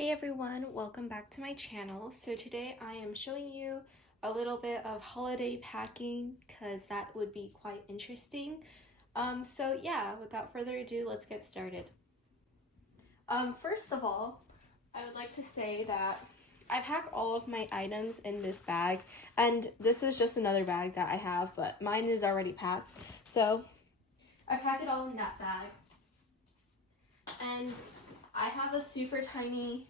Hey everyone, welcome back to my channel. So today I am showing you a little bit of holiday packing because that would be quite interesting. So yeah, without further ado, let's get started. First of all, I would like to say that I pack all of my items in this bag, and this is just another bag that I have, but mine is already packed. So I pack it all in that bag. And I have a super tiny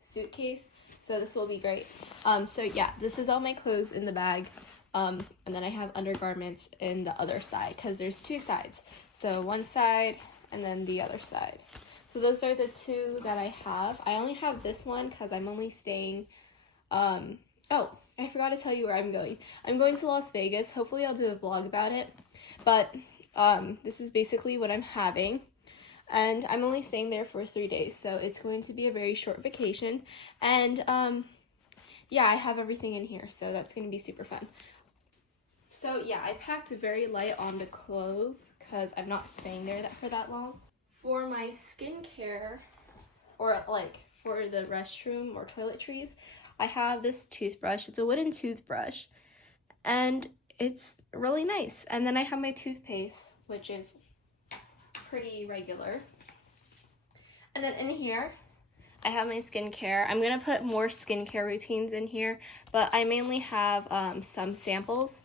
suitcase, so this will be great. So yeah, this is all my clothes in the bag, and then I have undergarments in the other side because there's two sides. So one side and then the other side. So those are the two that I have. I only have this one because I'm only staying, oh, I forgot to tell you where I'm going. I'm going to Las Vegas. Hopefully I'll do a vlog about it, but this is basically what I'm having. And I'm only staying there for 3 days, so it's going to be a very short vacation. And yeah, I have everything in here, so that's going to be super fun. So yeah, I packed very light on the clothes because I'm not staying there for that long. For my skincare, or like for the restroom or toiletries, I have this toothbrush. It's a wooden toothbrush, and it's really nice. And then I have my toothpaste, which is pretty regular. And then in here I have my skincare. I'm gonna put more skincare routines in here, but I mainly have some samples.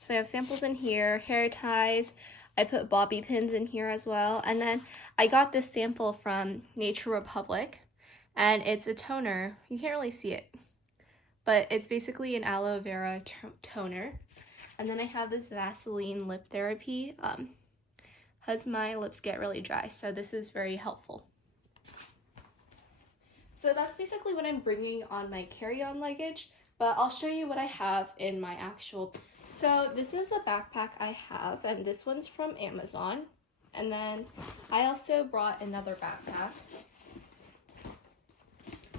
So I have samples in here, hair ties. I put bobby pins in here as well. And then I got this sample from Nature Republic, and it's a toner. You can't really see it, but it's basically an aloe vera toner. And then I have this Vaseline lip therapy because my lips get really dry, so this is very helpful. So that's basically what I'm bringing on my carry-on luggage, but I'll show you what I have in my actual. So this is the backpack I have, and this one's from Amazon. And then I also brought another backpack.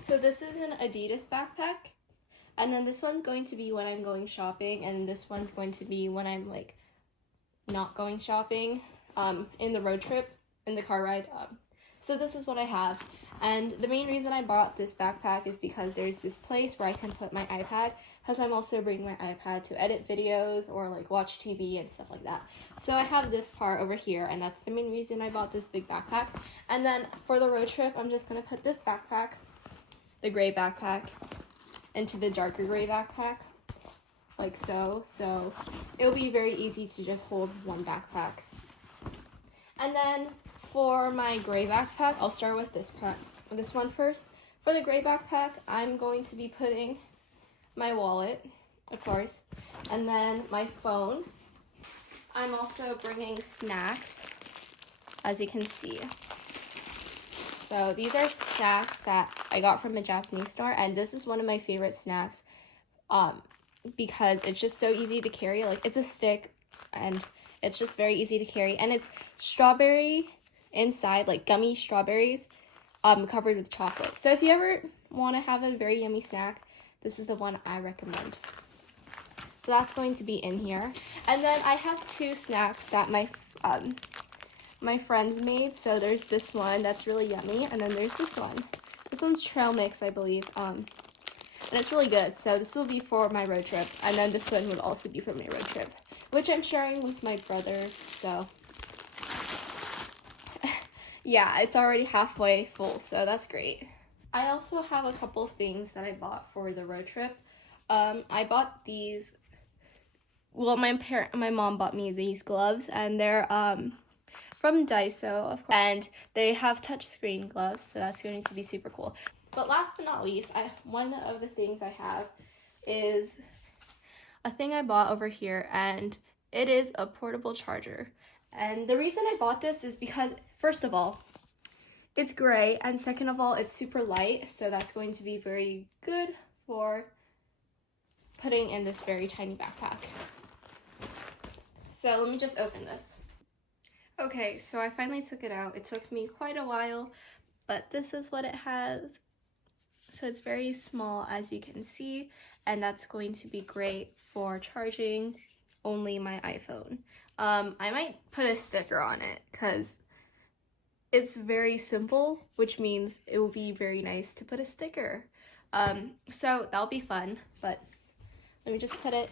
So this is an Adidas backpack, and then this one's going to be when I'm going shopping, and this one's going to be when I'm like not going shopping. In the road trip, in the car ride. So this is what I have. And the main reason I bought this backpack is because there's this place where I can put my iPad, because I'm also bringing my iPad to edit videos or like watch TV and stuff like that. So I have this part over here, and that's the main reason I bought this big backpack. And then for the road trip, I'm just gonna put this backpack, the gray backpack, into the darker gray backpack, like so. So it'll be very easy to just hold one backpack. And then for my gray backpack, I'll start with this one first. For the gray backpack, I'm going to be putting my wallet, of course, and then my phone. I'm also bringing snacks, as you can see. So these are snacks that I got from a Japanese store, and this is one of my favorite snacks because it's just so easy to carry. Like, it's a stick, and it's just very easy to carry, and it's strawberry inside, like gummy strawberries, covered with chocolate. So if you ever want to have a very yummy snack, this is the one I recommend. So that's going to be in here. And then I have two snacks that my friends made. So there's this one that's really yummy, and then there's this one. This one's trail mix, I believe, and it's really good. So this will be for my road trip, and then this one would also be for my road trip, which I'm sharing with my brother. So yeah, it's already halfway full, so that's great. I also have a couple of things that I bought for the road trip. I bought these, well, my mom bought me these gloves, and they're from Daiso, of course, and they have touchscreen gloves, so that's going to be super cool. But last but not least, one of the things I have is a thing I bought over here, and it is a portable charger. And the reason I bought this is because, first of all, it's gray, and second of all, it's super light, so that's going to be very good for putting in this very tiny backpack. So let me just open this. Okay, so I finally took it out. It took me quite a while, but this is what it has. So it's very small, as you can see, and that's going to be great for charging only my iPhone. I might put a sticker on it because it's very simple, which means it will be very nice to put a sticker. So that'll be fun, but let me just put it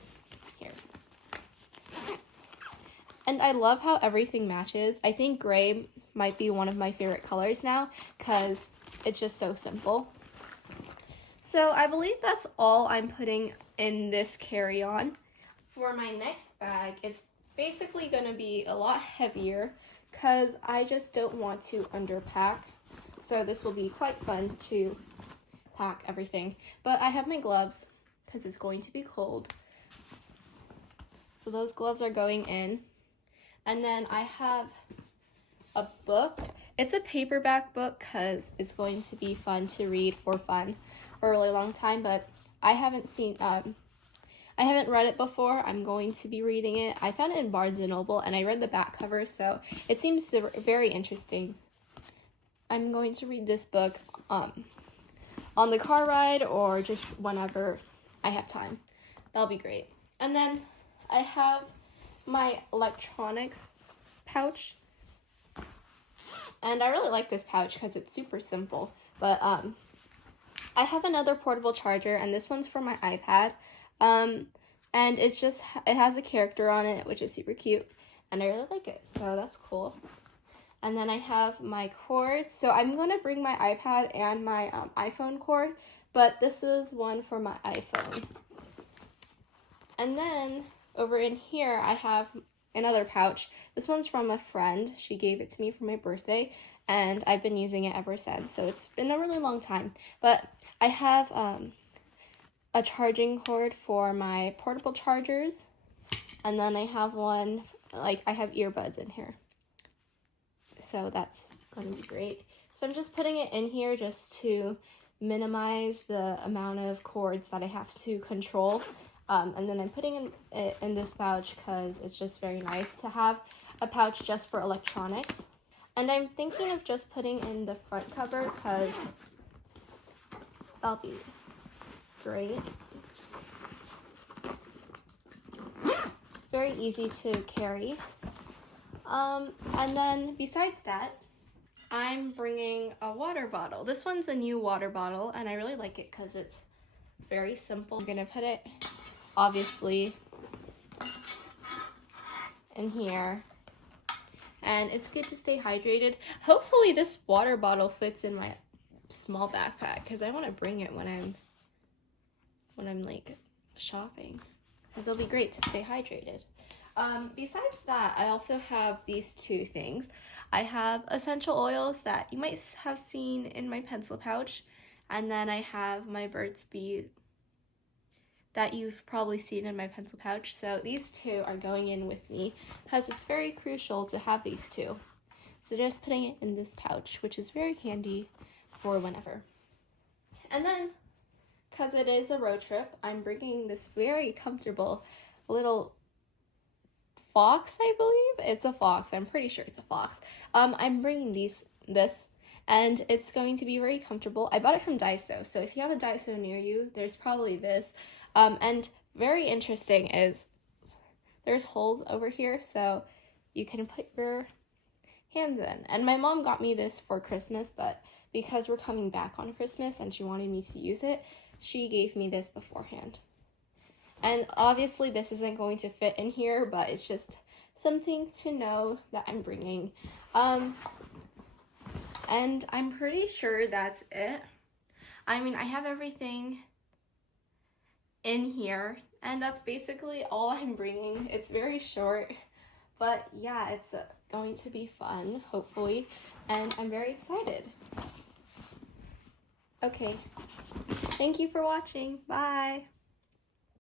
here. And I love how everything matches. I think gray might be one of my favorite colors now because it's just so simple. So I believe that's all I'm putting in this carry-on. For my next bag, it's basically going to be a lot heavier because I just don't want to underpack. So this will be quite fun to pack everything. But I have my gloves because it's going to be cold. So those gloves are going in. And then I have a book. It's a paperback book because it's going to be fun to read for fun for a really long time. But I haven't read it before. I'm going to be reading it. I found it in Barnes & Noble and I read the back cover, so it seems very interesting. I'm going to read this book on the car ride or just whenever I have time. That'll be great. And then I have my electronics pouch. And I really like this pouch because it's super simple. But I have another portable charger, and this one's for my iPad. And it has a character on it, which is super cute, and I really like it, so that's cool. And then I have my cord. So I'm going to bring my iPad and my iPhone cord, but this is one for my iPhone. And then over in here, I have another pouch. This one's from a friend. She gave it to me for my birthday, and I've been using it ever since, so it's been a really long time. But I have a charging cord for my portable chargers, and then I have one, I have earbuds in here, so that's going to be great. So I'm just putting it in here just to minimize the amount of cords that I have to control, and then I'm putting it in this pouch because it's just very nice to have a pouch just for electronics. And I'm thinking of just putting in the front cover because that'll be great. Very easy to carry. And then besides that, I'm bringing a water bottle. This one's a new water bottle, and I really like it because it's very simple. I'm gonna put it, obviously, in here. And it's good to stay hydrated. Hopefully this water bottle fits in my small backpack because I want to bring it when I'm like shopping, because it'll be great to stay hydrated. Besides that, I also have these two things. I have essential oils that you might have seen in my pencil pouch, and then I have my Burt's Bees that you've probably seen in my pencil pouch. So these two are going in with me because it's very crucial to have these two. So just putting it in this pouch, which is very handy for whenever. And then, because it is a road trip, I'm bringing this very comfortable little fox, I believe. It's a fox. I'm pretty sure it's a fox. I'm bringing this, and it's going to be very comfortable. I bought it from Daiso, so if you have a Daiso near you, there's probably this. And very interesting is there's holes over here, so you can put your hands in. And my mom got me this for Christmas, but because we're coming back on Christmas and she wanted me to use it, she gave me this beforehand. And obviously this isn't going to fit in here, but it's just something to know that I'm bringing. And I'm pretty sure that's it. I mean, I have everything in here, and that's basically all I'm bringing. It's very short, but yeah, it's going to be fun, hopefully, and I'm very excited. Okay, thank you for watching. Bye.